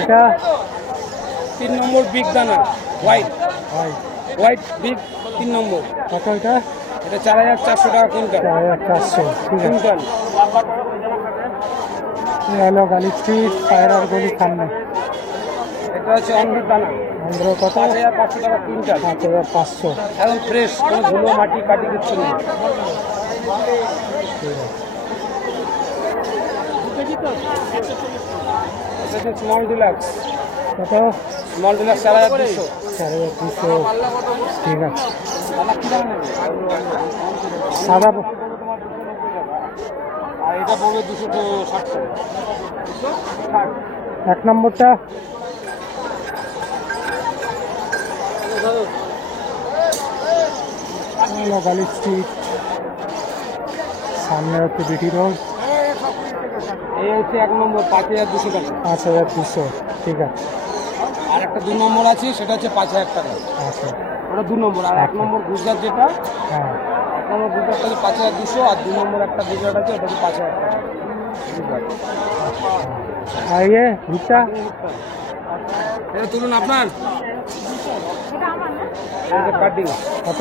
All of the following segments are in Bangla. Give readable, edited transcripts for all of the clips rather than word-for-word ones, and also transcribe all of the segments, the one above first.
এটা 3 নম্বর বিগ দানা হোয়াইট হোয়াইট হোয়াইট বিগ 3 নম্বর। কত এটা? এটা 4400 টাকা কুইন্টাল। 4400, ঠিক আছে। কুইন্টাল। হলো গালিস্টি পায়রার গলি সামনে। এটা হচ্ছে অন্ধের দানা অন্ধ্র কত? 5500 টাকা কুইন্টাল। 5500, একদম ফ্রেশ, কোনো ধুলো মাটি কাটি কিচ্ছু নেই। ঠিক আছে। এটা হচ্ছে স্মল ডিলাক্স। কত? Small deluxe 4200। 4200, ঠিক আছে। সাদা আর এটা পড়বে 260 টাকা। 1 নম্বরটা গালি স্ট্রিট সামনে হচ্ছে বিটি রোড। এই হচ্ছে 1 নম্বর 5200 টাকা। 5200, ঠিক আছে। আর একটা 2 নম্বর আছে, সেটা হচ্ছে 5000 টাকা। আচ্ছা, ওটা 2 নম্বর। আর 1 নম্বর গুজরাট যেটা, হ্যাঁ। 1 নম্বর গুজরাটটা হচ্ছে 5200, আর 2 নম্বর একটা গুজরাট আছে, ওটা হচ্ছে 5000 টাকা। গুজরাট। আর ইয়ে ভুট্টা এটা তুলুন আপনার। এটা কাটিং কত?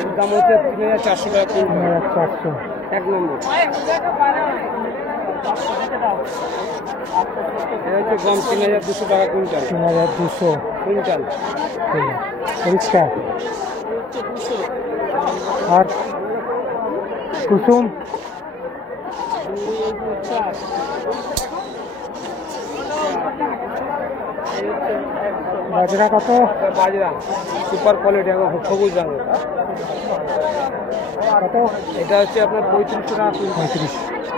এর দাম হচ্ছে 3400 টাকা কুইন্টাল। 3400, 1 নম্বর। এটা হচ্ছে গম 3200 টাকা কুইন্টাল। 3200, কুইন্টাল। ঠিক আছে। পরিষ্কার। আর কুসুম বাজরা কত? বাজরা সুপার কোয়ালিটি, এবং সবুজ রঙের। কত? এটা হচ্ছে আপনার 3500 টাকা কুইন্টাল। 35,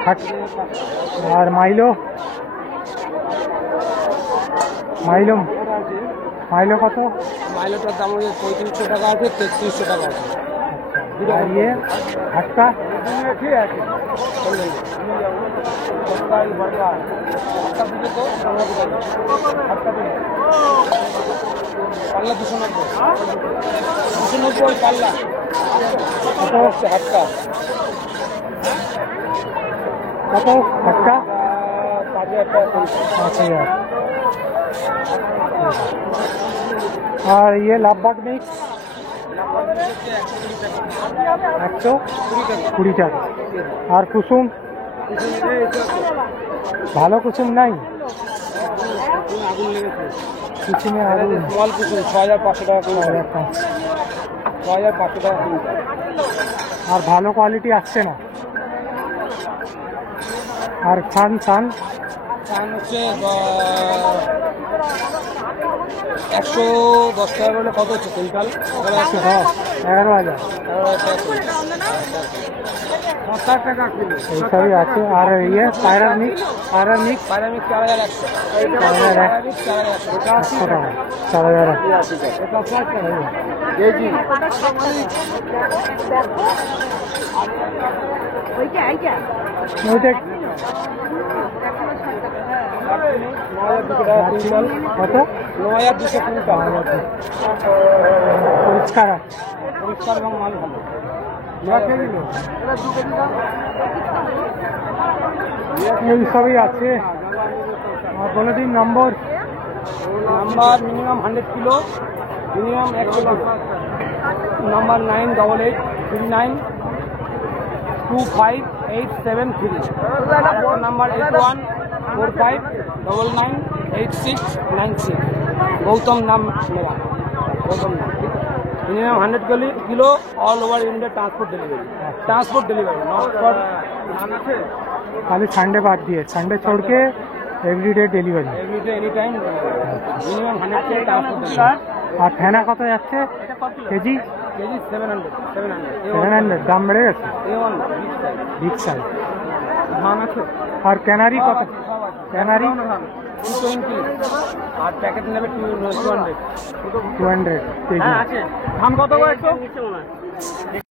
হাট। আর মাইলো মাইলো মাইলো কত? মাইলোটার দাম হচ্ছে 3500 টাকা আছে, 3300 টাকা আছে। আর ইয়ে হাটটা ঠিক আছে। পাল্লা 290 পাল্লা। কত? হচ্ছে হাটটা কত হাটটা? 5000 টাকা কুইন্টাল। 5000। আর ইয়ে লাভবাগ মিক্স 120 টাকা। আর কুসুম ভালো কুসুম নাই? আগুন লেগেছে। কুসুমে আলু স্মল কুসুম 6500 টাকা কুইন্টাল। 6500 টাকা কুইন্টাল। আর ভালো কোয়ালিটি আসছে না। আর সান সান দাম হচ্ছে 110 টাকা বলে কত হচ্ছে কুইন্টাল? 110, 11,000 50 টাকা কিলো। এইসবই আছে। আর ইয়ে পায়রার মিক্স পাইরামিক 4100। 100 টাকা, 4000। কেজি। ওইটা 9200 টাকা কুইন্টাল। কত? 9200 কুইন্টাল। পরিষ্কার আছে। পরিষ্কার এবং মাল ভালো। এইসবই আছে। আর বলে দিন number. Number minimum 100 kilo, minimum 1 kilo. Number 9828292583। Number 8145998696। Gautam নাম মেরা, গৌতম নাম। Minimum 100 kilo, all over India transport delivery not for. खाली संडे बाद दिए, संडे छोड़ के everyday delivery. Everyday any time minimum 100 kilo transport. আর ফেনা কত যাচ্ছে কেজি? কেজি 700। 700 দাম বেড়ে গেছে। A1 big size. ধান আছে। আর ক্যানারি কত? ক্যানারি 220। আর প্যাকেট নেবে 200। 200 কেজি। ধান কত? 100।